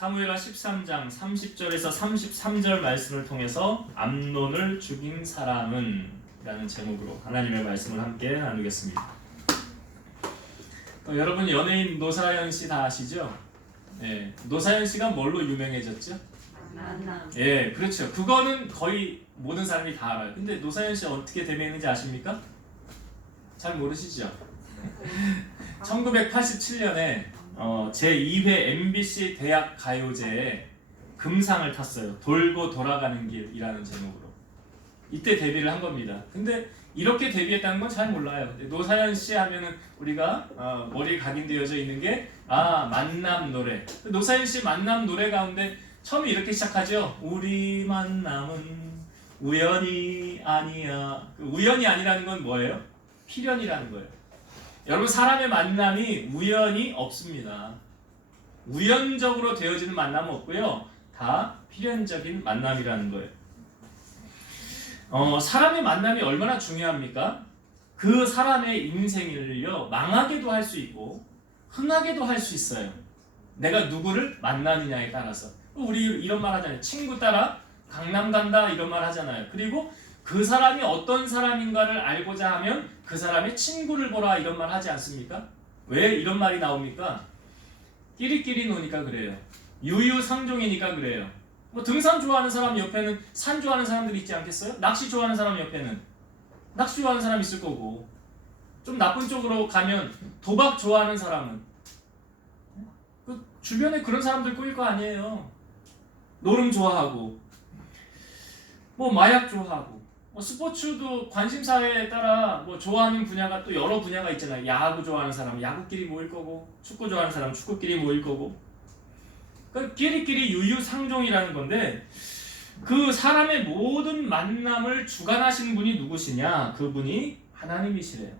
사무엘하 13장 30절에서 33절 말씀을 통해서 암논을 죽인 사람은 라는 제목으로 하나님의 말씀을 함께 나누겠습니다. 여러분 연예인 노사연 씨 다 아시죠? 네, 노사연 씨가 뭘로 유명해졌죠? 만남. 예, 그렇죠. 그거는 거의 모든 사람이 다 알아요. 근데 노사연 씨 어떻게 데뷔했는지 아십니까? 잘 모르시죠? 1987년에 제2회 MBC 대학 가요제에 금상을 탔어요. 돌고 돌아가는 길이라는 제목으로. 이때 데뷔를 한 겁니다. 근데 이렇게 데뷔했다는 건 잘 몰라요. 노사연 씨 하면은 우리가 머리에 각인되어져 있는 게 만남 노래. 노사연 씨 만남 노래 가운데 처음에 이렇게 시작하죠. 우리 만남은 우연이 아니야. 우연이 아니라는 건 뭐예요? 필연이라는 거예요. 여러분 사람의 만남이 우연이 없습니다. 우연적으로 되어지는 만남은 없고요. 다 필연적인 만남이라는 거예요. 사람의 만남이 얼마나 중요합니까? 그 사람의 인생을요 망하게도 할 수 있고 흥하게도 할 수 있어요. 내가 누구를 만나느냐에 따라서. 우리 이런 말 하잖아요. 친구 따라 강남 간다 이런 말 하잖아요. 그리고 그 사람이 어떤 사람인가를 알고자 하면 그 사람의 친구를 보라 이런 말 하지 않습니까? 왜 이런 말이 나옵니까? 끼리끼리 노니까 그래요. 유유상종이니까 그래요. 뭐 등산 좋아하는 사람 옆에는 산 좋아하는 사람들이 있지 않겠어요? 낚시 좋아하는 사람 옆에는 낚시 좋아하는 사람 있을 거고, 좀 나쁜 쪽으로 가면 도박 좋아하는 사람은 그 주변에 그런 사람들 꼬일 거 아니에요. 노름 좋아하고 뭐 마약 좋아하고 뭐 스포츠도 관심사에 따라 뭐 좋아하는 분야가 또 여러 분야가 있잖아요. 야구 좋아하는 사람 야구끼리 모일 거고, 축구 좋아하는 사람 축구끼리 모일 거고. 그러니까 끼리끼리 유유상종이라는 건데, 그 사람의 모든 만남을 주관하시는 분이 누구시냐? 그분이 하나님이시래요.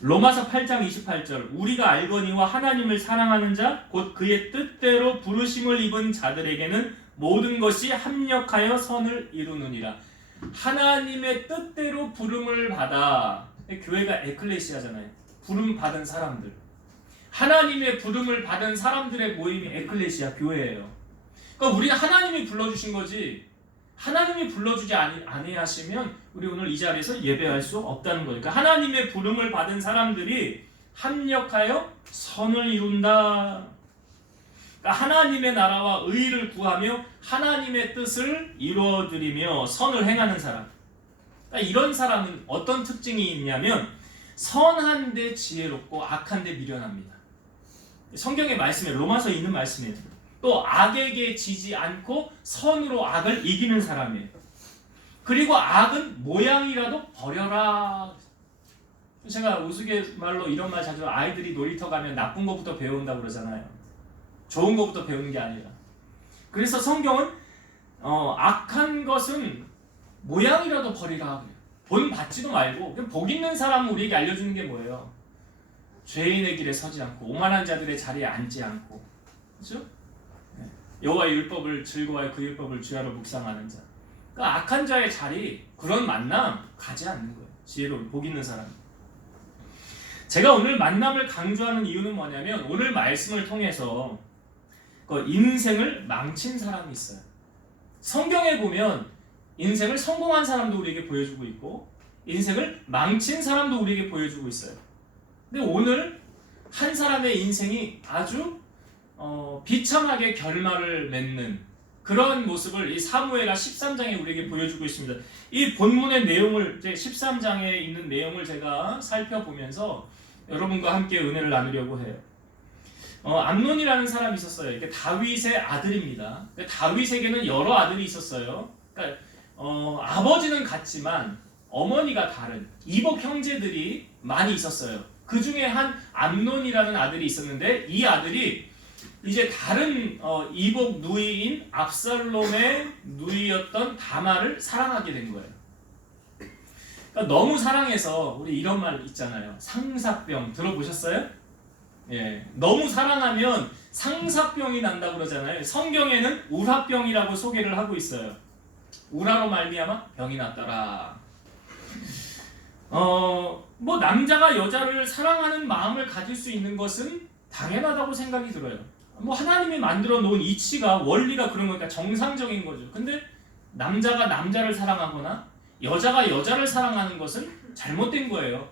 로마서 8장 28절 우리가 알거니와 하나님을 사랑하는 자 곧 그의 뜻대로 부르심을 입은 자들에게는 모든 것이 합력하여 선을 이루느니라. 하나님의 뜻대로 부름을 받아. 교회가 에클레시아잖아요. 부름 받은 사람들. 하나님의 부름을 받은 사람들의 모임이 에클레시아 교회예요. 그러니까 우리는 하나님이 불러주신 거지, 하나님이 불러주지 아니하시면 우리 오늘 이 자리에서 예배할 수 없다는 거니까. 하나님의 부름을 받은 사람들이 합력하여 선을 이룬다. 그러니까 하나님의 나라와 의를 구하며 하나님의 뜻을 이루어드리며 선을 행하는 사람. 그러니까 이런 사람은 어떤 특징이 있냐면 선한데 지혜롭고 악한데 미련합니다. 성경의 말씀에, 로마서에 있는 말씀이에요. 또 악에게 지지 않고 선으로 악을 이기는 사람이에요. 그리고 악은 모양이라도 버려라. 제가 우스갯말로 이런 말 자주, 아이들이 놀이터 가면 나쁜 것부터 배운다고 그러잖아요. 좋은 것부터 배우는 게 아니라. 그래서 성경은 악한 것은 모양이라도 버리라 그래요. 본 받지도 말고 그냥 복 있는 사람은 우리에게 알려주는 게 뭐예요? 죄인의 길에 서지 않고 오만한 자들의 자리에 앉지 않고, 그렇죠? 여호와의 율법을 즐거워하여 그 율법을 주야로 묵상하는 자. 그러니까 악한 자의 자리, 그런 만남 가지 않는 거예요. 지혜로운 복 있는 사람. 제가 오늘 만남을 강조하는 이유는 뭐냐면, 오늘 말씀을 통해서 그 인생을 망친 사람이 있어요. 성경에 보면 인생을 성공한 사람도 우리에게 보여주고 있고 인생을 망친 사람도 우리에게 보여주고 있어요. 근데 오늘 한 사람의 인생이 아주 비참하게 결말을 맺는 그런 모습을 이 사무엘하 13장에 우리에게 보여주고 있습니다. 이 본문의 내용을, 13장에 있는 내용을 제가 살펴보면서 여러분과 함께 은혜를 나누려고 해요. 암논이라는 사람이 있었어요. 이게 다윗의 아들입니다. 다윗에게는 여러 아들이 있었어요. 그러니까 아버지는 같지만 어머니가 다른 이복 형제들이 많이 있었어요. 그 중에 한 암논이라는 아들이 있었는데, 이 아들이 이제 다른 이복 누이인 압살롬의 누이였던 다말을 사랑하게 된 거예요. 그러니까 너무 사랑해서, 우리 이런 말 있잖아요. 상사병 들어보셨어요? 예, 너무 사랑하면 상사병이 난다고 그러잖아요. 성경에는 우라병이라고 소개를 하고 있어요. 우라로 말미암아 병이 났더라. 뭐 남자가 여자를 사랑하는 마음을 가질 수 있는 것은 당연하다고 생각이 들어요. 뭐 하나님이 만들어 놓은 이치가 원리가 그런 거니까 정상적인 거죠. 근데 남자가 남자를 사랑하거나 여자가 여자를 사랑하는 것은 잘못된 거예요.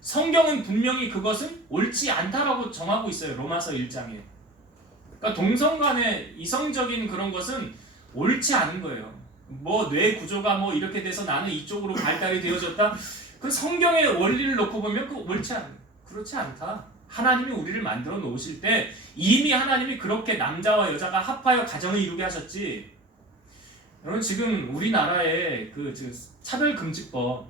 성경은 분명히 그것은 옳지 않다라고 정하고 있어요. 로마서 1장에. 그러니까 동성 간의 이성적인 그런 것은 옳지 않은 거예요. 뭐 뇌 구조가 뭐 이렇게 돼서 나는 이쪽으로 발달이 되어졌다. 그 성경의 원리를 놓고 보면 그렇지 않다. 하나님이 우리를 만들어 놓으실 때 이미 하나님이 그렇게 남자와 여자가 합하여 가정을 이루게 하셨지. 여러분 지금 우리나라의 그 차별금지법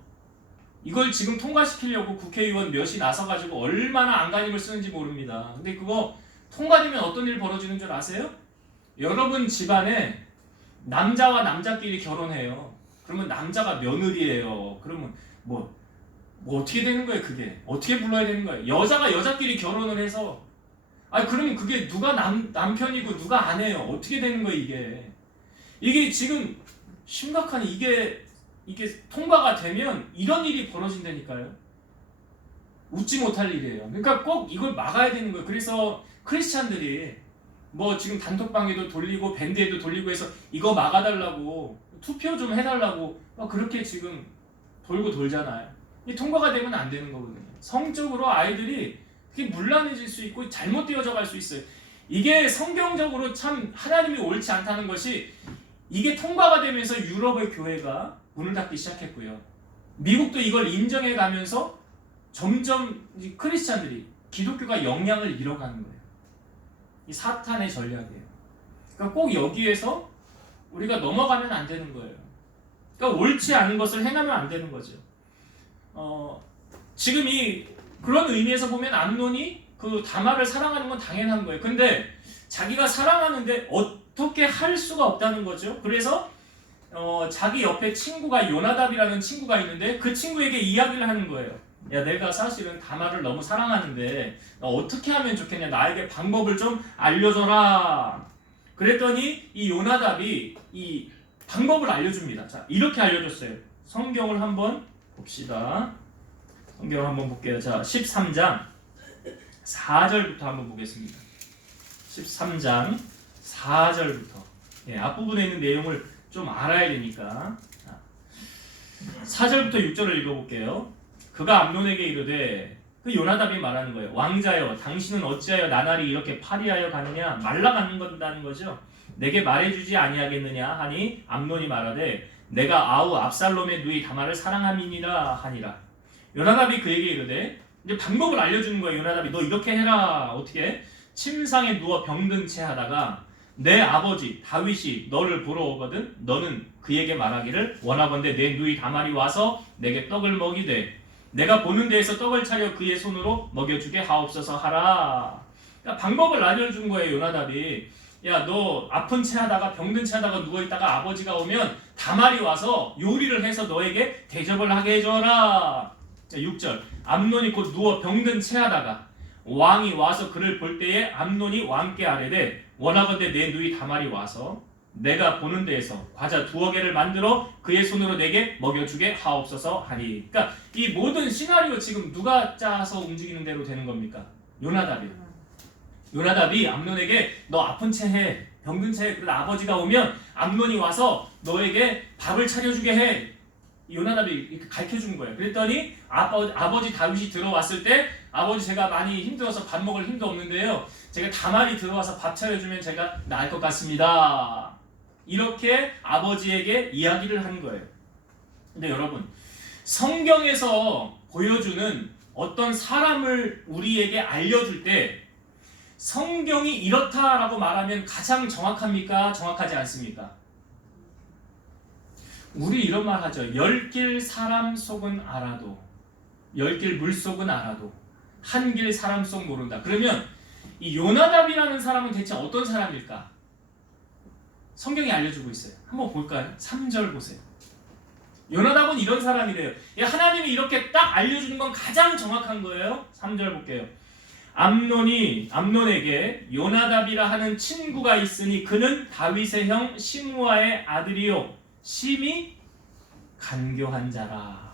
이걸 지금 통과시키려고 국회의원 몇이 나서가지고 얼마나 안간힘을 쓰는지 모릅니다. 근데 그거 통과되면 어떤 일 벌어지는 줄 아세요? 여러분 집안에 남자와 남자끼리 결혼해요. 그러면 남자가 며느리예요. 그러면 뭐 어떻게 되는 거예요? 그게 어떻게 불러야 되는 거예요? 여자가 여자끼리 결혼을 해서 그러면 그게 누가 남편이고 누가 아내예요? 어떻게 되는 거예요? 이게 지금 심각한 이게 통과가 되면 이런 일이 벌어진다니까요. 웃지 못할 일이에요. 그러니까 꼭 이걸 막아야 되는 거예요. 그래서 크리스찬들이 뭐 지금 단톡방에도 돌리고 밴드에도 돌리고 해서 이거 막아달라고 투표 좀 해달라고 그렇게 지금 돌고 돌잖아요. 이 통과가 되면 안 되는 거거든요. 성적으로 아이들이 그게 문란해질 수 있고 잘못되어져 갈 수 있어요. 이게 성경적으로 참 하나님이 옳지 않다는 것이 이게 통과가 되면서 유럽의 교회가 문을 닫기 시작했고요. 미국도 이걸 인정해 가면서 점점 크리스찬들이 기독교가 영향을 잃어가는 거예요. 이 사탄의 전략이에요. 그러니까 꼭 여기에서 우리가 넘어가면 안 되는 거예요. 그러니까 옳지 않은 것을 행하면 안 되는 거죠. 지금 그런 의미에서 보면 암논이 그 다말을 사랑하는 건 당연한 거예요. 근데 자기가 사랑하는데 어떻게 할 수가 없다는 거죠. 그래서 자기 옆에 친구가 요나답이라는 친구가 있는데 그 친구에게 이야기를 하는 거예요. 야, 내가 사실은 다말을 너무 사랑하는데 어떻게 하면 좋겠냐, 나에게 방법을 좀 알려줘라. 그랬더니 이 요나답이 이 방법을 알려줍니다. 자, 이렇게 알려줬어요. 성경을 한번 봅시다. 성경을 한번 볼게요. 자, 13장 4절부터 한번 보겠습니다. 13장 4절부터 앞부분에 있는 내용을 좀 알아야 되니까 4절부터 6절을 읽어볼게요. 그가 암논에게 이르되, 그 요나답이 말하는 거예요. 왕자여, 당신은 어찌하여 나날이 이렇게 파리하여 가느냐? 말라가는 건다는 거죠. 내게 말해주지 아니하겠느냐 하니 암논이 말하되, 내가 아우 압살롬의 누이 다말을 사랑함이니라 하니라. 요나답이 그에게 이르되, 이제 방법을 알려주는 거예요. 요나답이 너 이렇게 해라. 어떻게? 침상에 누워 병든 채 하다가 내 아버지 다윗이 너를 보러 오거든. 너는 그에게 말하기를, 원하건대 내 누이 다말이 와서 내게 떡을 먹이되 내가 보는 데에서 떡을 차려 그의 손으로 먹여주게 하옵소서 하라. 그러니까 방법을 알려준 거예요. 요나답이. 야, 너 아픈 채 하다가 병든 채 하다가 누워있다가 아버지가 오면 다말이 와서 요리를 해서 너에게 대접을 하게 해줘라. 6절 암논이 곧 누워 병든 채 하다가 왕이 와서 그를 볼 때에 암논이 왕께 아뢰되, 원하건대 내 누이 다말이 와서 내가 보는 데에서 과자 2여 개를 만들어 그의 손으로 내게 먹여주게 하옵소서 하니. 그러니까 이 모든 시나리오 지금 누가 짜서 움직이는 대로 되는 겁니까? 요나답이요. 요나답이 암논에게 너 아픈 채 해, 병든 채 해. 그러다 아버지가 오면 암논이 와서 너에게 밥을 차려주게 해. 요나답이 이렇게 가르쳐준 거예요. 그랬더니 아버지 다윗이 들어왔을 때, 아버지 제가 많이 힘들어서 밥 먹을 힘도 없는데요, 제가 다말이 들어와서 밥 차려주면 제가 나을 것 같습니다. 이렇게 아버지에게 이야기를 한 거예요. 근데 여러분, 성경에서 보여주는 어떤 사람을 우리에게 알려줄 때 성경이 이렇다라고 말하면 가장 정확합니까? 정확하지 않습니까? 우리 이런 말 하죠. 10길 사람 속은 알아도, 10길 물 속은 알아도 한 길 사람 속 모른다. 그러면 이 요나답이라는 사람은 대체 어떤 사람일까? 성경이 알려주고 있어요. 한번 볼까요? 3절 보세요. 요나답은 이런 사람이래요. 하나님이 이렇게 딱 알려주는 건 가장 정확한 거예요. 3절 볼게요. 암논에게 요나답이라 하는 친구가 있으니 그는 다윗의 형 시므아의 아들이요 심히 간교한 자라.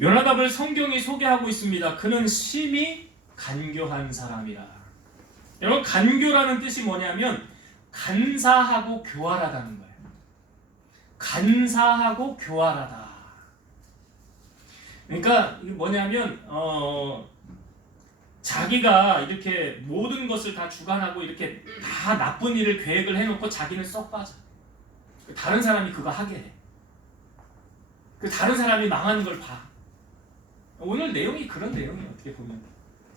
요나답을 성경이 소개하고 있습니다. 그는 심히 간교한 사람이라. 여러분 간교라는 뜻이 뭐냐면 간사하고 교활하다는 거예요. 간사하고 교활하다. 그러니까 이게 뭐냐면 자기가 이렇게 모든 것을 다 주관하고 이렇게 다 나쁜 일을 계획을 해놓고 자기는 쏙 빠져. 다른 사람이 그거 하게 해. 다른 사람이 망하는 걸 봐. 오늘 내용이 그런 내용이에요. 어떻게 보면.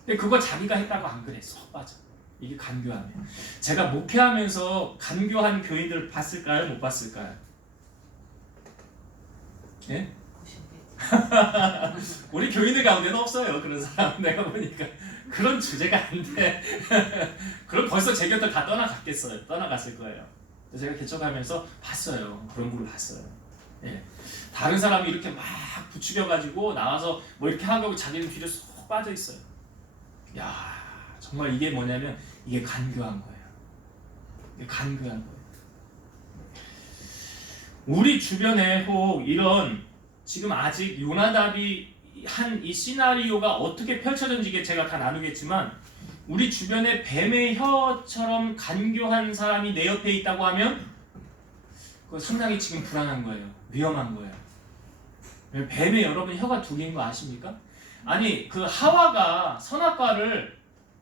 근데 그거 자기가 했다고 안 그래. 쏙 빠져. 이게 간교하면. 제가 목회하면서 간교한 교인들 봤을까요? 못 봤을까요? 예? 우리 교인들 가운데는 없어요. 그런 사람. 내가 보니까 그런 주제가 안 돼. 그럼 벌써 제 곁을 다 떠나갔을 거예요. 제가 개척하면서 봤어요. 그런 걸 봤어요. 예. 다른 사람이 이렇게 막 부추겨가지고 나와서 뭐 이렇게 하고 자기는 뒤로 쏙 빠져 있어요. 야, 정말 이게 뭐냐면 이게 간교한 거예요. 이게 간교한 거예요. 우리 주변에 혹 이런 지금 아직 요나답이 한 이 시나리오가 어떻게 펼쳐졌는지 제가 다 나누겠지만 우리 주변에 뱀의 혀처럼 간교한 사람이 내 옆에 있다고 하면 그거 상당히 지금 불안한 거예요. 위험한 거예요. 뱀의 여러분 혀가 두 개인 거 아십니까? 아니 그 하와가 선악과를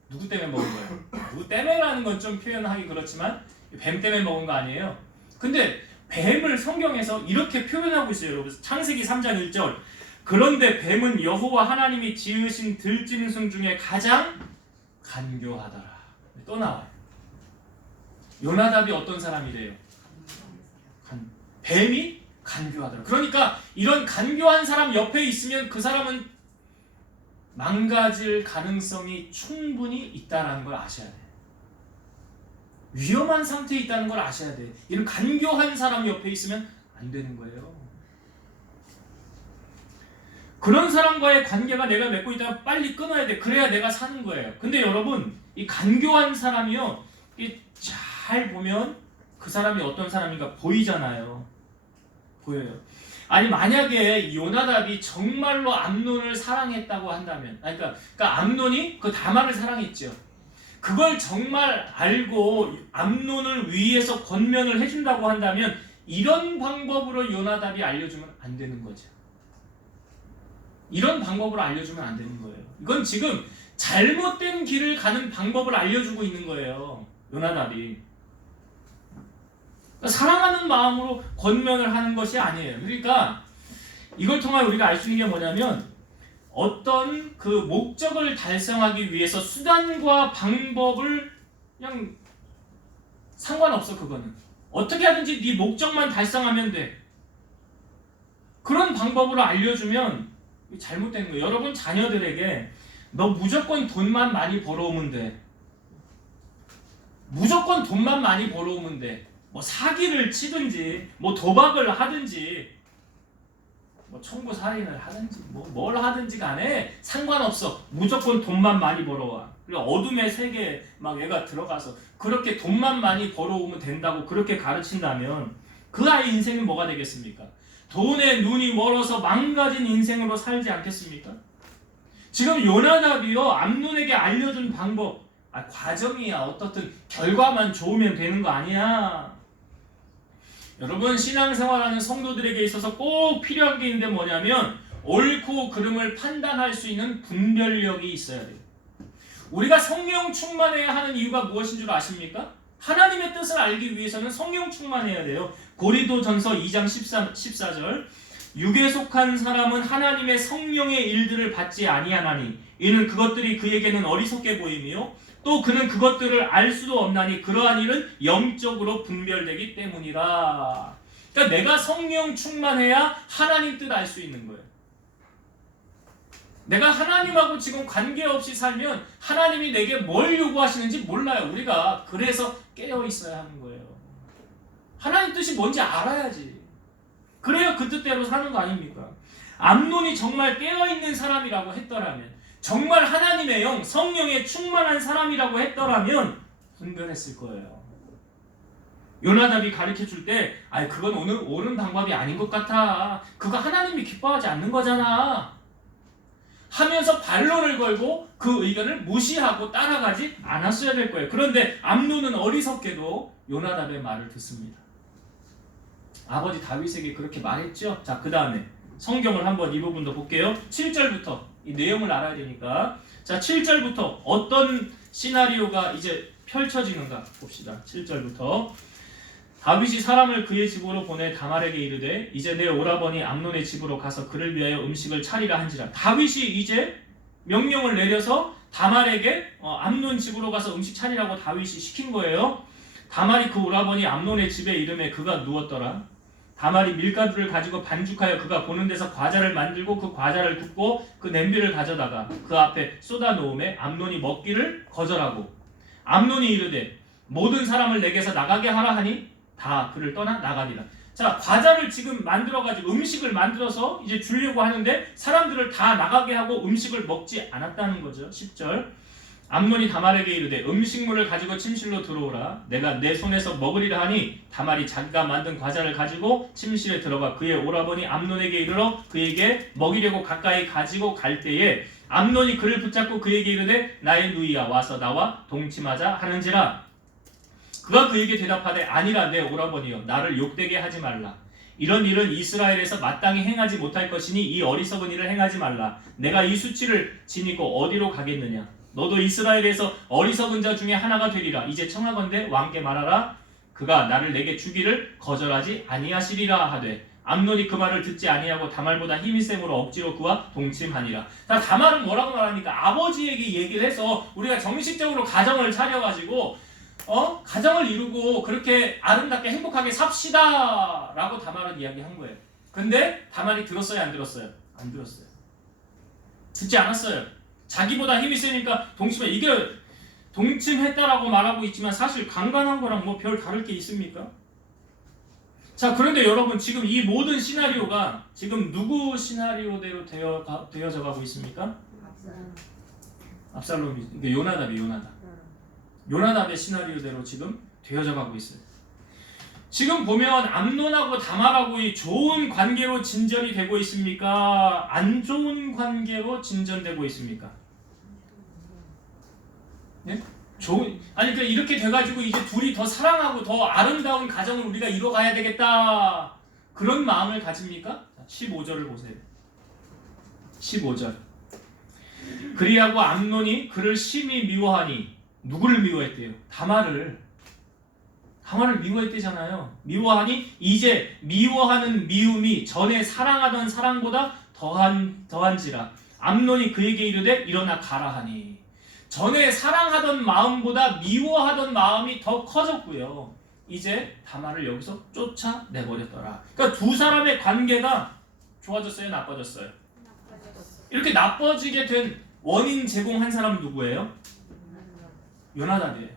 누구 때문에 먹은 거예요? 누구 때문에라는 건 좀 표현하기 그렇지만 뱀 때문에 먹은 거 아니에요? 근데 뱀을 성경에서 이렇게 표현하고 있어요. 여러분 창세기 3장 1절 그런데 뱀은 여호와 하나님이 지으신 들짐승 중에 가장 간교하더라. 또 나와요. 요나답이 어떤 사람이래요? 뱀이 간교하더라. 그러니까 이런 간교한 사람 옆에 있으면 그 사람은 망가질 가능성이 충분히 있다는 걸 아셔야 돼요. 위험한 상태에 있다는 걸 아셔야 돼요. 이런 간교한 사람 옆에 있으면 안 되는 거예요. 그런 사람과의 관계가 내가 맺고 있다면 빨리 끊어야 돼. 그래야 내가 사는 거예요. 근데 여러분 이 간교한 사람이요 잘 보면 그 사람이 어떤 사람인가 보이잖아요. 보여요. 아니 만약에 요나답이 정말로 암논을 사랑했다고 한다면 그러니까 암논이 그 다말을 사랑했죠. 그걸 정말 알고 암논을 위해서 권면을 해준다고 한다면 이런 방법으로 요나답이 알려주면 안 되는 거죠. 이런 방법으로 알려주면 안 되는 거예요. 이건 지금 잘못된 길을 가는 방법을 알려주고 있는 거예요. 요나답이. 그러니까 사랑하는 마음으로 권면을 하는 것이 아니에요. 그러니까 이걸 통해 우리가 알 수 있는 게 뭐냐면 어떤 그 목적을 달성하기 위해서 수단과 방법을 그냥 상관없어. 그거는 어떻게 하든지 네 목적만 달성하면 돼. 그런 방법으로 알려주면 잘못된 거예요. 여러분 자녀들에게 너 무조건 돈만 많이 벌어오면 돼. 무조건 돈만 많이 벌어오면 돼. 뭐 사기를 치든지 뭐 도박을 하든지 뭐 청부 살인을 하든지 뭘 하든지 간에 상관없어. 무조건 돈만 많이 벌어와. 그리고 어둠의 세계에 막 얘가 들어가서 그렇게 돈만 많이 벌어오면 된다고 그렇게 가르친다면 그 아이 인생은 뭐가 되겠습니까? 돈에 눈이 멀어서 망가진 인생으로 살지 않겠습니까? 지금 요나답이요 암논에게 알려준 방법 과정이야. 어떻든 결과만 좋으면 되는 거 아니야. 여러분 신앙생활하는 성도들에게 있어서 꼭 필요한 게 있는데 뭐냐면 옳고 그름을 판단할 수 있는 분별력이 있어야 돼요. 우리가 성령 충만해야 하는 이유가 무엇인 줄 아십니까? 하나님의 뜻을 알기 위해서는 성령 충만해야 돼요. 고린도전서 2장 14절 육에 속한 사람은 하나님의 성령의 일들을 받지 아니하나니 이는 그것들이 그에게는 어리석게 보이며 또 그는 그것들을 알 수도 없나니 그러한 일은 영적으로 분별되기 때문이라. 그러니까 내가 성령 충만해야 하나님 뜻 알 수 있는 거예요. 내가 하나님하고 지금 관계없이 살면 하나님이 내게 뭘 요구하시는지 몰라요. 우리가 그래서 깨어 있어야 하는 거예요. 하나님 뜻이 뭔지 알아야지. 그래야 그 뜻대로 사는 거 아닙니까? 암논이 정말 깨어있는 사람이라고 했더라면 정말 하나님의 영, 성령에 충만한 사람이라고 했더라면 분별했을 거예요. 요나답이 가르쳐줄 때 그건 오늘 옳은 방법이 아닌 것 같아. 그거 하나님이 기뻐하지 않는 거잖아. 하면서 반론을 걸고 그 의견을 무시하고 따라가지 않았어야 될 거예요. 그런데 암논은 어리석게도 요나답의 말을 듣습니다. 아버지 다윗에게 그렇게 말했죠. 자, 그 다음에 성경을 한번 이 부분도 볼게요. 7절부터 이 내용을 알아야 되니까. 자, 7절부터 어떤 시나리오가 이제 펼쳐지는가 봅시다. 7절부터 다윗이 사람을 그의 집으로 보내 다말에게 이르되 이제 내 오라버니 암논의 집으로 가서 그를 위하여 음식을 차리라 한지라. 다윗이 이제 명령을 내려서 다말에게 암논 집으로 가서 음식 차리라고 다윗이 시킨 거예요. 다말이 그 오라버니 암논의 집에 이름에 그가 누웠더라. 다말이 밀가루를 가지고 반죽하여 그가 보는 데서 과자를 만들고 그 과자를 굽고 그 냄비를 가져다가 그 앞에 쏟아 놓음에 암논이 먹기를 거절하고 암논이 이르되 모든 사람을 내게서 나가게 하라 하니 다 그를 떠나 나가니라. 자, 과자를 지금 만들어가지고 음식을 만들어서 이제 주려고 하는데 사람들을 다 나가게 하고 음식을 먹지 않았다는 거죠. 10절 암논이 다말에게 이르되 음식물을 가지고 침실로 들어오라. 내가 내 손에서 먹으리라 하니 다말이 자기가 만든 과자를 가지고 침실에 들어가 그의 오라버니 암논에게 이르러 그에게 먹이려고 가까이 가지고 갈 때에 암논이 그를 붙잡고 그에게 이르되 나의 누이야 와서 나와 동침하자 하는지라. 그가 그에게 대답하되 아니라 내 오라버니여 나를 욕되게 하지 말라. 이런 일은 이스라엘에서 마땅히 행하지 못할 것이니 이 어리석은 일을 행하지 말라. 내가 이 수치를 지니고 어디로 가겠느냐. 너도 이스라엘에서 어리석은 자 중에 하나가 되리라. 이제 청하건대 왕께 말하라. 그가 나를 내게 주기를 거절하지 아니하시리라 하되 암논이 그 말을 듣지 아니하고 다말보다 힘이 셈으로 억지로 그와 동침하니라. 자, 다말은 뭐라고 말합니까? 아버지에게 얘기를 해서 우리가 정식적으로 가정을 차려가지고 가정을 이루고 그렇게 아름답게 행복하게 삽시다 라고 다말은 이야기한 거예요. 근데 다말이 들었어요? 안 들었어요? 안 들었어요. 듣지 않았어요. 자기보다 힘이 세니까 동침해. 이게 동침했다라고 말하고 있지만 사실 강간한 거랑 뭐 별 다를 게 있습니까? 자, 그런데 여러분 지금 이 모든 시나리오가 지금 누구 시나리오대로 되어져 가고 있습니까? 압살롬이, 그러니까 요나답의 시나리오대로 지금 되어져 가고 있어요. 지금 보면 암논하고 다말하고 이 좋은 관계로 진전이 되고 있습니까? 안 좋은 관계로 진전되고 있습니까? 네? 그러니까 이렇게 돼가지고 이제 둘이 더 사랑하고 더 아름다운 가정을 우리가 이뤄가야 되겠다 그런 마음을 가집니까? 15절을 보세요. 15절 그리하고 암논이 그를 심히 미워하니 누구를 미워했대요? 다말을 미워했대잖아요. 미워하니 이제 미워하는 미움이 전에 사랑하던 사랑보다 더한지라. 암논이 그에게 이르되 일어나 가라 하니 전에 사랑하던 마음보다 미워하던 마음이 더 커졌고요. 이제 다말을 여기서 쫓아내버렸더라. 그러니까 두 사람의 관계가 좋아졌어요? 나빠졌어요? 이렇게 나빠지게 된 원인 제공한 사람은 누구예요? 요나답이에요.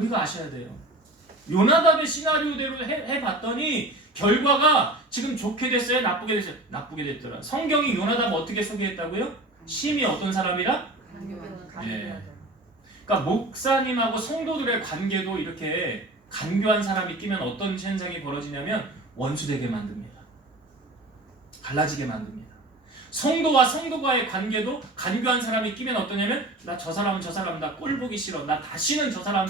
이거 아셔야 돼요. 요나답의 시나리오대로 해봤더니 결과가 지금 좋게 됐어요? 나쁘게 됐어요? 나쁘게 됐더라. 성경이 요나답 어떻게 소개했다고요? 심히 어떤 사람이라? 예. 그러니까 목사님하고 성도들의 관계도 이렇게 간교한 사람이 끼면 어떤 현상이 벌어지냐면 원수되게 만듭니다. 갈라지게 만듭니다. 성도와 성도과의 관계도 간교한 사람이 끼면 어떠냐면 나 저 사람은 나 꼴 보기 싫어. 나 다시는 저 사람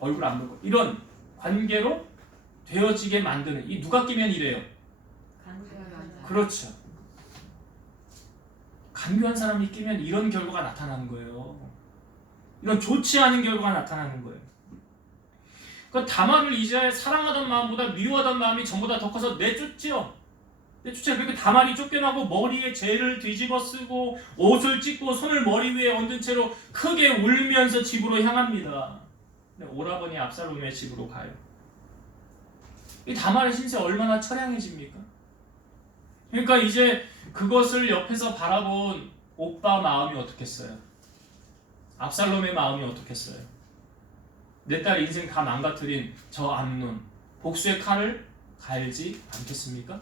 얼굴 안 보고 이런 관계로 되어지게 만드는 이 누가 끼면 이래요? 그렇죠. 간교한 사람이 끼면 이런 결과가 나타나는 거예요. 이런 좋지 않은 결과가 나타나는 거예요. 그러니까 다말을 이제 사랑하던 마음보다 미워하던 마음이 전보다 더 커서 내쫓죠. 그렇게 다말이 쫓겨나고 머리에 재를 뒤집어 쓰고 옷을 찢고 손을 머리 위에 얹은 채로 크게 울면서 집으로 향합니다. 오라버니 압살롬의 집으로 가요. 이 다말의 신세 얼마나 처량해집니까? 그러니까 이제 그것을 옆에서 바라본 오빠 마음이 어떻겠어요? 압살롬의 마음이 어떻겠어요? 내 딸 인생 다 망가뜨린 저 암논 복수의 칼을 갈지 않겠습니까?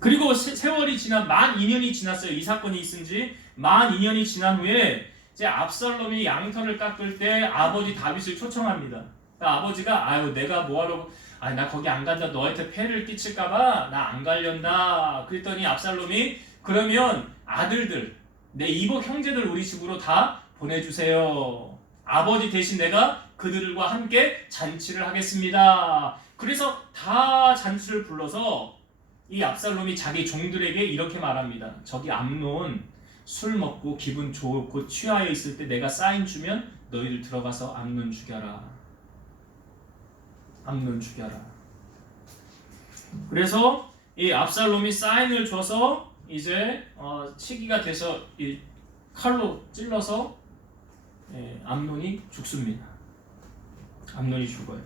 그리고 세월이 지난 만 2년이 지났어요. 이 사건이 있은 지 만 2년이 지난 후에 이제 압살롬이 양털을 깎을 때 아버지 다윗을 초청합니다. 그러니까 아버지가 내가 뭐하러 나 거기 안 간다. 너한테 폐를 끼칠까봐 나 안 가련다. 그랬더니 압살롬이 그러면 아들들, 내 이복 형제들 우리 집으로 다 보내주세요. 아버지 대신 내가 그들과 함께 잔치를 하겠습니다. 그래서 다 잔치를 불러서 이 압살롬이 자기 종들에게 이렇게 말합니다. 저기 암논 술 먹고 기분 좋고 취하여 있을 때 내가 사인 주면 너희들 들어가서 암논 죽여라. 암논 죽여라. 그래서 이 압살롬이 사인을 줘서 이제 시기가 돼서 이 칼로 찔러서 암논이 죽습니다. 암논이 죽어요.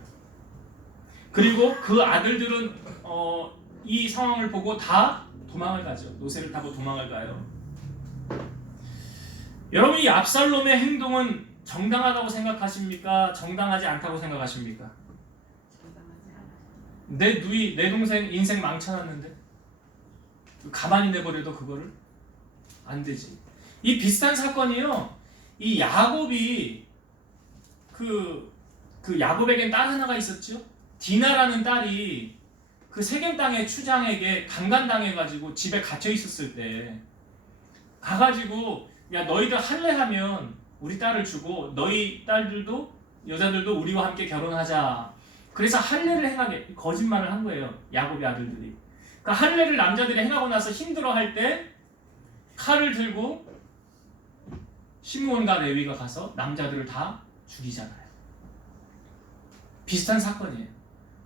그리고 그 아들들은 이 상황을 보고 다 도망을 가죠. 노새를 타고 도망을 가요. 여러분, 이 압살롬의 행동은 정당하다고 생각하십니까? 정당하지 않다고 생각하십니까? 내 동생 인생 망쳐놨는데 가만히 내버려도 그거를 안 되지. 이 비슷한 사건이요. 이 야곱이 그 야곱에겐 딸 하나가 있었죠. 디나라는 딸이 그 세겜 땅의 추장에게 강간당해가지고 집에 갇혀 있었을 때 가가지고 야 너희들 할례하면 우리 딸을 주고 너희 딸들도 여자들도 우리와 함께 결혼하자. 그래서 할례를 행하게 거짓말을 한 거예요. 야곱의 아들들이. 그러니까 할례를 남자들이 행하고 나서 힘들어할 때 칼을 들고 시므온과 레위가 가서 남자들을 다 죽이잖아요. 비슷한 사건이에요.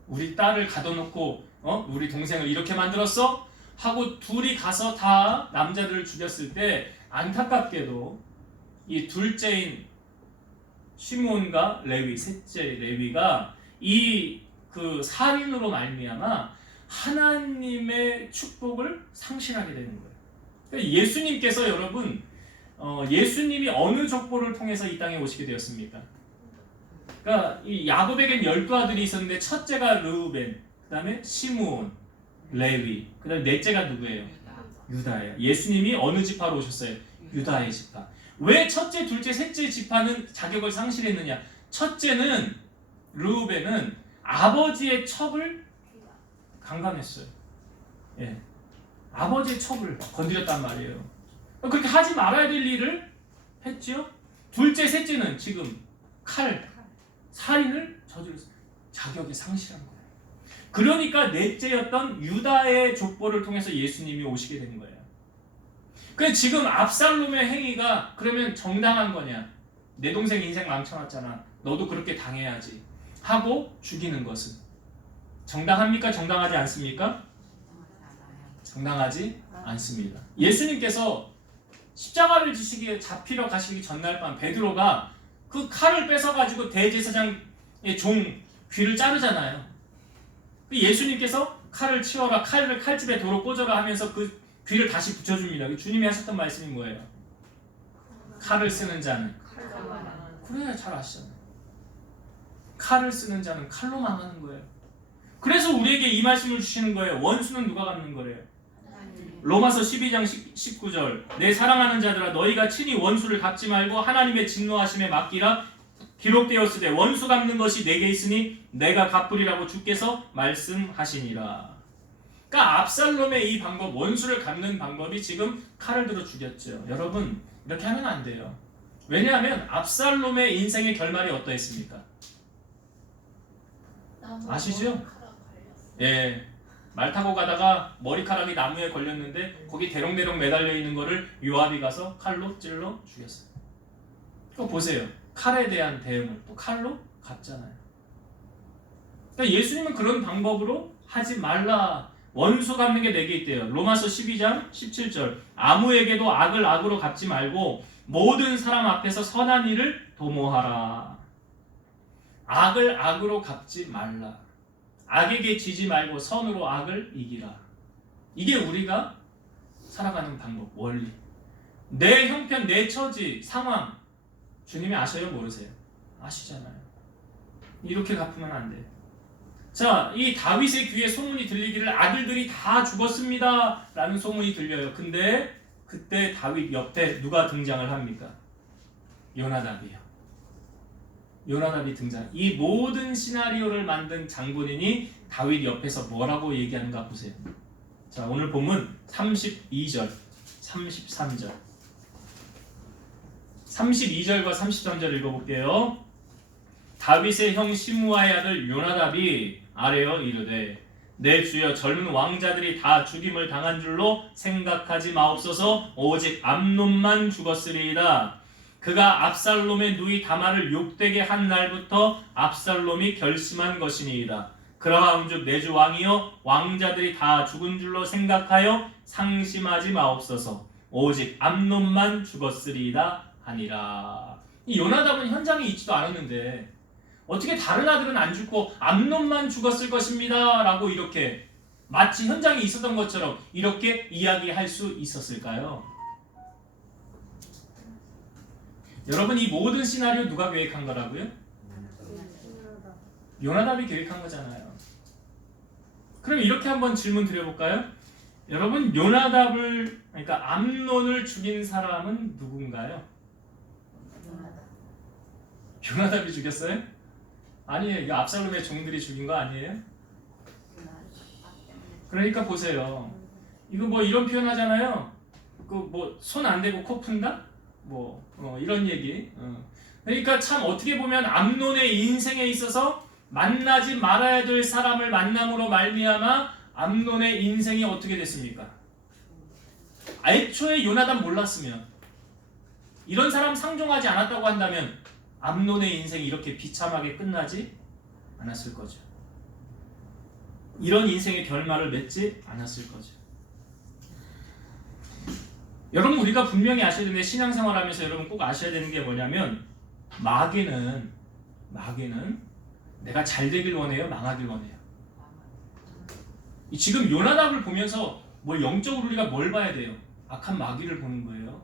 우리 딸을 가둬놓고 우리 동생을 이렇게 만들었어? 하고 둘이 가서 다 남자들을 죽였을 때 안타깝게도 이 둘째인 시므온과 레위, 셋째 레위가 이 그 살인으로 말미암아 하나님의 축복을 상실하게 되는 거예요. 그러니까 예수님께서 여러분 예수님이 어느 족보를 통해서 이 땅에 오시게 되었습니까? 그러니까 이 야곱에겐 12아들이 있었는데 첫째가 르우벤, 그 다음에 시므온, 레위, 그 다음에 넷째가 누구예요? 유다예요. 예수님이 어느 지파로 오셨어요? 유다의 지파. 왜 첫째, 둘째, 셋째 지파는 자격을 상실했느냐? 첫째는 르우벤은 아버지의 첩을 강간했어요. 예. 아버지의 첩을 건드렸단 말이에요. 그렇게 하지 말아야 될 일을 했죠. 둘째, 셋째는 지금 살인을 저질렀어요. 자격이 상실한 거예요. 그러니까 넷째였던 유다의 족보를 통해서 예수님이 오시게 된 거예요. 그래서 지금 압살롬의 행위가 그러면 정당한 거냐? 내 동생 인생 망쳐놨잖아. 너도 그렇게 당해야지. 하고 죽이는 것은 정당합니까? 정당하지 않습니까? 정당하지 않습니다. 예수님께서 십자가를 지시기에 잡히러 가시기 전날 밤 베드로가 그 칼을 뺏어가지고 대제사장의 종 귀를 자르잖아요. 예수님께서 칼을 치워라, 칼을 칼집에 도로 꽂아라 하면서 그 귀를 다시 붙여줍니다. 주님이 하셨던 말씀이 뭐예요? 칼을 쓰는 자는 그래 잘 아시잖아요. 칼을 쓰는 자는 칼로 망하는 거예요. 그래서 우리에게 이 말씀을 주시는 거예요. 원수는 누가 갚는 거래요? 로마서 12장 19절 내 사랑하는 자들아 너희가 친히 원수를 갚지 말고 하나님의 진노하심에 맡기라. 기록되었으되 원수 갚는 것이 내게 있으니 내가 갚으리라고 주께서 말씀하시니라. 그러니까 압살롬의 이 방법, 원수를 갚는 방법이 지금 칼을 들어 죽였죠. 여러분 이렇게 하면 안 돼요. 왜냐하면 압살롬의 인생의 결말이 어떠했습니까? 아시죠? 예, 말 타고 가다가 머리카락이 나무에 걸렸는데 거기 대롱대롱 매달려 있는 거를 요압이 가서 칼로 찔러 죽였어요. 그거 보세요. 칼에 대한 대응을 또 칼로 갚잖아요. 그러니까 예수님은 그런 방법으로 하지 말라. 원수 갚는 게 내게 있대요. 로마서 12장 17절 아무에게도 악을 악으로 갚지 말고 모든 사람 앞에서 선한 일을 도모하라. 악을 악으로 갚지 말라. 악에게 지지 말고 선으로 악을 이기라. 이게 우리가 살아가는 방법, 원리. 내 형편, 내 처지, 상황 주님이 아셔요? 모르세요? 아시잖아요. 이렇게 갚으면 안 돼요. 자, 이 다윗의 귀에 소문이 들리기를 아들들이 다 죽었습니다 라는 소문이 들려요. 근데 그때 다윗 옆에 누가 등장을 합니까? 요나답이요. 요나답이 등장. 이 모든 시나리오를 만든 장본인이 다윗 옆에서 뭐라고 얘기하는가 보세요. 자, 오늘 본문 32절 33절. 32절과 33절 읽어볼게요. 다윗의 형 시므아의 아들 요나답이 아뢰어 이르되 내 주여 젊은 왕자들이 다 죽임을 당한 줄로 생각하지 마옵소서. 오직 암논만 죽었으리이다. 그가 압살롬의 누이 다말을 욕되게 한 날부터 압살롬이 결심한 것이니이다. 그러함즉 내 주 왕이여 왕자들이 다 죽은 줄로 생각하여 상심하지 마옵소서. 오직 암논만 죽었으리이다 하니라. 이 요나답은 현장에 있지도 않았는데 어떻게 다른 아들은 안 죽고 암논만 죽었을 것입니다 라고 이렇게 마치 현장에 있었던 것처럼 이렇게 이야기할 수 있었을까요? 여러분, 이 모든 시나리오 누가 계획한 거라고요? 요나답이 계획한 거잖아요. 그럼 이렇게 한번 질문 드려볼까요? 여러분, 요나답을, 그러니까 암논을 죽인 사람은 누군가요? 요나답이 죽였어요? 아니에요. 이거 압살롬의 종들이 죽인 거 아니에요? 그러니까 보세요. 이거 뭐 이런 표현 하잖아요. 그 뭐 손 안 대고 코 푼다? 뭐 이런 얘기. 그러니까 참 어떻게 보면 암논의 인생에 있어서 만나지 말아야 될 사람을 만남으로 말미암아 암논의 인생이 어떻게 됐습니까? 애초에 요나답 몰랐으면, 이런 사람 상종하지 않았다고 한다면 암논의 인생이 이렇게 비참하게 끝나지 않았을 거죠. 이런 인생의 결말을 맺지 않았을 거죠. 여러분, 우리가 분명히 아셔야 되는데, 신앙생활하면서 여러분 꼭 아셔야 되는 게 뭐냐면, 마귀는 내가 잘 되길 원해요? 망하길 원해요? 지금 요나답을 보면서 뭐 영적으로 우리가 뭘 봐야 돼요? 악한 마귀를 보는 거예요.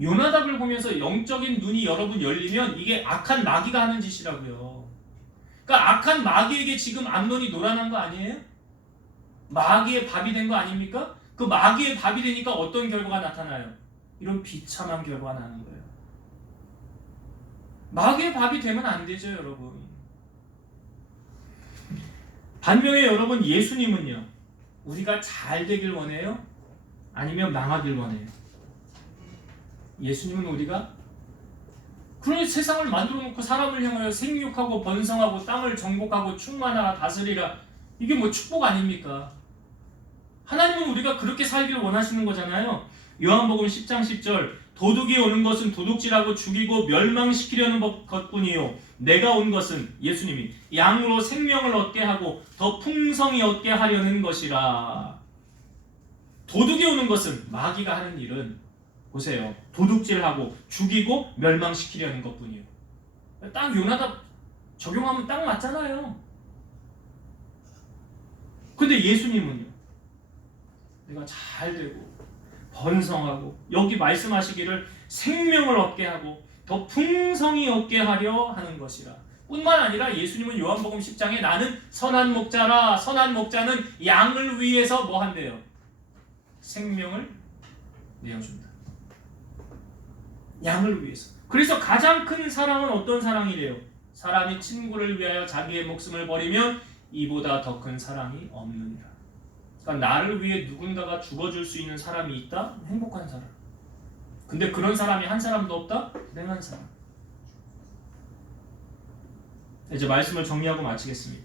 요나답을 보면서 영적인 눈이 여러분 열리면 이게 악한 마귀가 하는 짓이라고요. 그러니까 악한 마귀에게 지금 암논이 노란한 거 아니에요? 마귀의 밥이 된 거 아닙니까? 그 마귀의 밥이 되니까 어떤 결과가 나타나요? 이런 비참한 결과가 나는 거예요. 마귀의 밥이 되면 안 되죠, 여러분. 반면에 여러분, 예수님은요, 우리가 잘 되길 원해요? 아니면 망하길 원해요? 예수님은 우리가 그런 세상을 만들어 놓고 사람을 향하여 생육하고 번성하고 땅을 정복하고 충만하라 다스리라, 이게 뭐 축복 아닙니까? 하나님은 우리가 그렇게 살기를 원하시는 거잖아요. 요한복음 10장 10절, 도둑이 오는 것은 도둑질하고 죽이고 멸망시키려는 것뿐이요 내가 온 것은, 예수님이, 양으로 생명을 얻게 하고 더 풍성히 얻게 하려는 것이라. 도둑이 오는 것은, 마귀가 하는 일은 보세요, 도둑질하고 죽이고 멸망시키려는 것뿐이요. 딱 요나답 적용하면 딱 맞잖아요. 근데 예수님은요, 내가 잘 되고 번성하고, 여기 말씀하시기를 생명을 얻게 하고 더 풍성히 얻게 하려 하는 것이라. 뿐만 아니라 예수님은 요한복음 10장에 나는 선한 목자라, 선한 목자는 양을 위해서 뭐 한대요? 생명을 내어준다. 양을 위해서. 그래서 가장 큰 사랑은 어떤 사랑이래요? 사람이 친구를 위하여 자기의 목숨을 버리면 이보다 더 큰 사랑이 없느니라. 그러니까 나를 위해 누군가가 죽어줄 수 있는 사람이 있다? 행복한 사람. 근데 그런 사람이 한 사람도 없다? 불행한 사람. 이제 말씀을 정리하고 마치겠습니다.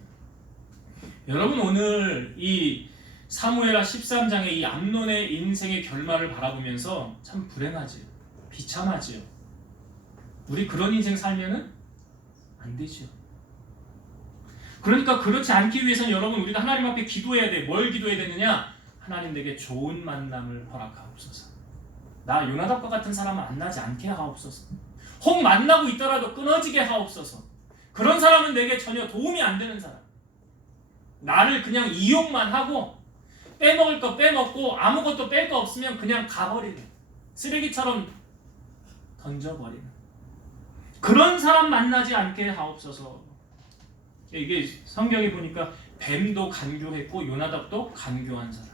여러분, 오늘 이 사무엘하 13장의 이 암논의 인생의 결말을 바라보면서 참 불행하지요. 비참하지요. 우리 그런 인생 살면은 안 되죠. 그러니까 그렇지 않기 위해서는 여러분, 우리가 하나님 앞에 기도해야 돼. 뭘 기도해야 되느냐? 하나님 내게 좋은 만남을 허락하옵소서. 나 요나답과 같은 사람을 만나지 않게 하옵소서. 혹 만나고 있더라도 끊어지게 하옵소서. 그런 사람은 내게 전혀 도움이 안 되는 사람. 나를 그냥 이용만 하고 빼먹을 거 빼먹고 아무것도 뺄 거 없으면 그냥 가버리는, 쓰레기처럼 던져버리는 그런 사람 만나지 않게 하옵소서. 이게 성경에 보니까 뱀도 간교했고 요나답도 간교한 사람.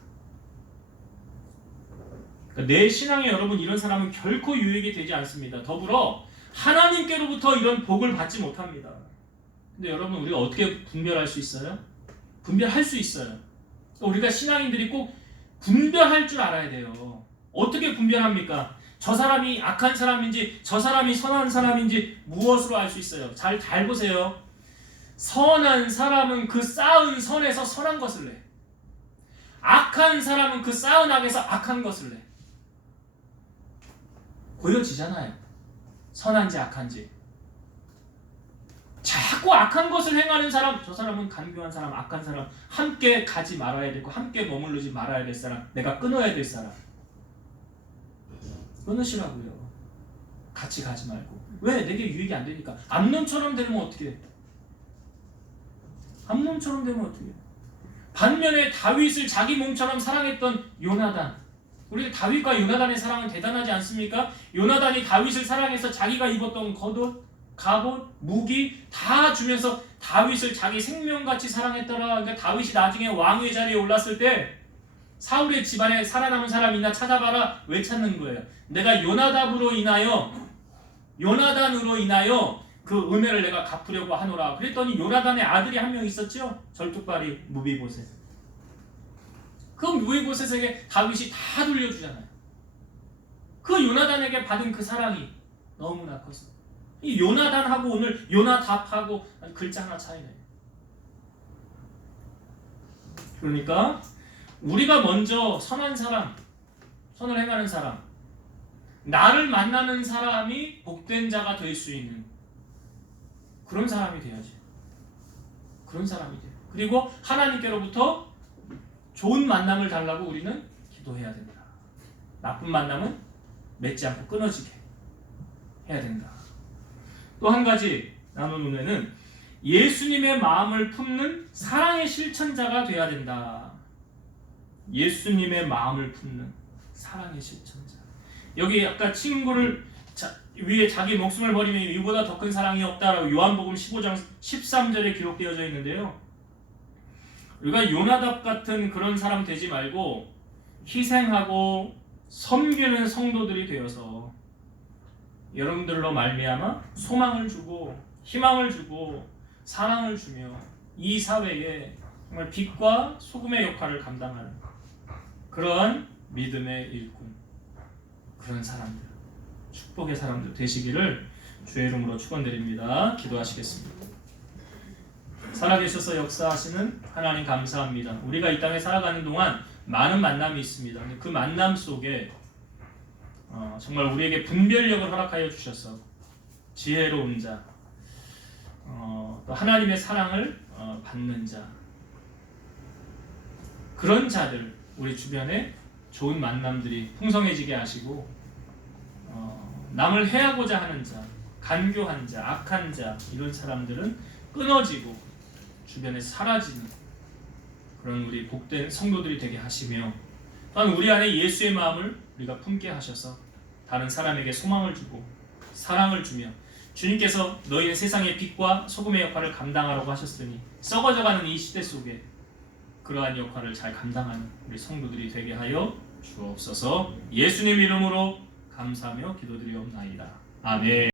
그러니까 내 신앙에 여러분, 이런 사람은 결코 유익이 되지 않습니다. 더불어 하나님께로부터 이런 복을 받지 못합니다. 근데 여러분, 우리가 어떻게 분별할 수 있어요? 분별할 수 있어요. 우리가 신앙인들이 꼭 분별할 줄 알아야 돼요. 어떻게 분별합니까? 저 사람이 악한 사람인지 저 사람이 선한 사람인지 무엇으로 알 수 있어요? 잘 보세요. 선한 사람은 그 쌓은 선에서 선한 것을 내. 악한 사람은 그 쌓은 악에서 악한 것을 내. 보여지잖아요. 선한지 악한지. 자꾸 악한 것을 행하는 사람, 저 사람은 간교한 사람, 악한 사람, 함께 가지 말아야 되고 함께 머무르지 말아야 될 사람, 내가 끊어야 될 사람. 끊으시라고요. 같이 가지 말고. 왜? 내게 유익이 안 되니까. 암논처럼 되면 어떻게 해? 암논처럼 되면 어떻게 해? 반면에 다윗을 자기 몸처럼 사랑했던 요나단. 우리 다윗과 요나단의 사랑은 대단하지 않습니까? 요나단이 다윗을 사랑해서 자기가 입었던 겉옷, 갑옷, 무기 다 주면서 다윗을 자기 생명같이 사랑했더라. 그러니까 다윗이 나중에 왕의 자리에 올랐을 때 사울의 집안에 살아남은 사람 있나 찾아봐라. 왜 찾는 거예요? 내가 요나단으로 인하여 그 은혜를 내가 갚으려고 하노라. 그랬더니 요나단의 아들이 한 명 있었죠? 절뚝발이 무비보셋. 그 무비보셋에게 다윗이 다 돌려주잖아요. 그 요나단에게 받은 그 사랑이 너무나 컸어. 이 요나단하고 오늘 요나답하고 글자 하나 차이네요. 그러니까 우리가 먼저 선한 사람, 선을 행하는 사람, 나를 만나는 사람이 복된 자가 될 수 있는 그런 사람이 돼야지. 그런 사람이 돼요. 그리고 하나님께로부터 좋은 만남을 달라고 우리는 기도해야 된다. 나쁜 만남은 맺지 않고 끊어지게 해야 된다. 또 한 가지 나눈 은혜는 예수님의 마음을 품는 사랑의 실천자가 돼야 된다. 예수님의 마음을 품는 사랑의 실천자. 여기 아까 친구를 위에 자기 목숨을 버리면 이보다 더 큰 사랑이 없다라고 요한복음 15장 13절에 기록되어져 있는데요. 우리가 요나답 같은 그런 사람 되지 말고 희생하고 섬기는 성도들이 되어서 여러분들로 말미암아 소망을 주고 희망을 주고 사랑을 주며 이 사회에 정말 빛과 소금의 역할을 감당하는 그러한 믿음의 일꾼, 그런 사람들, 축복의 사람들 되시기를 주의 이름으로 축원드립니다. 기도하시겠습니다. 살아계셔서 역사하시는 하나님 감사합니다. 우리가 이 땅에 살아가는 동안 많은 만남이 있습니다. 그 만남 속에 정말 우리에게 분별력을 허락하여 주셔서 지혜로운 자, 또 하나님의 사랑을 받는 자, 그런 자들 우리 주변에 좋은 만남들이 풍성해지게 하시고 남을 해하고자 하는 자, 간교한 자, 악한 자 이런 사람들은 끊어지고 주변에 사라지는 그런 우리 복된 성도들이 되게 하시며 또한 우리 안에 예수의 마음을 우리가 품게 하셔서 다른 사람에게 소망을 주고 사랑을 주며 주님께서 너희는 세상의 빛과 소금의 역할을 감당하라고 하셨으니 썩어져가는 이 시대 속에 그러한 역할을 잘 감당하는 우리 성도들이 되게 하여 주옵소서. 예수님 이름으로 감사하며 기도드리옵나이다. 아멘.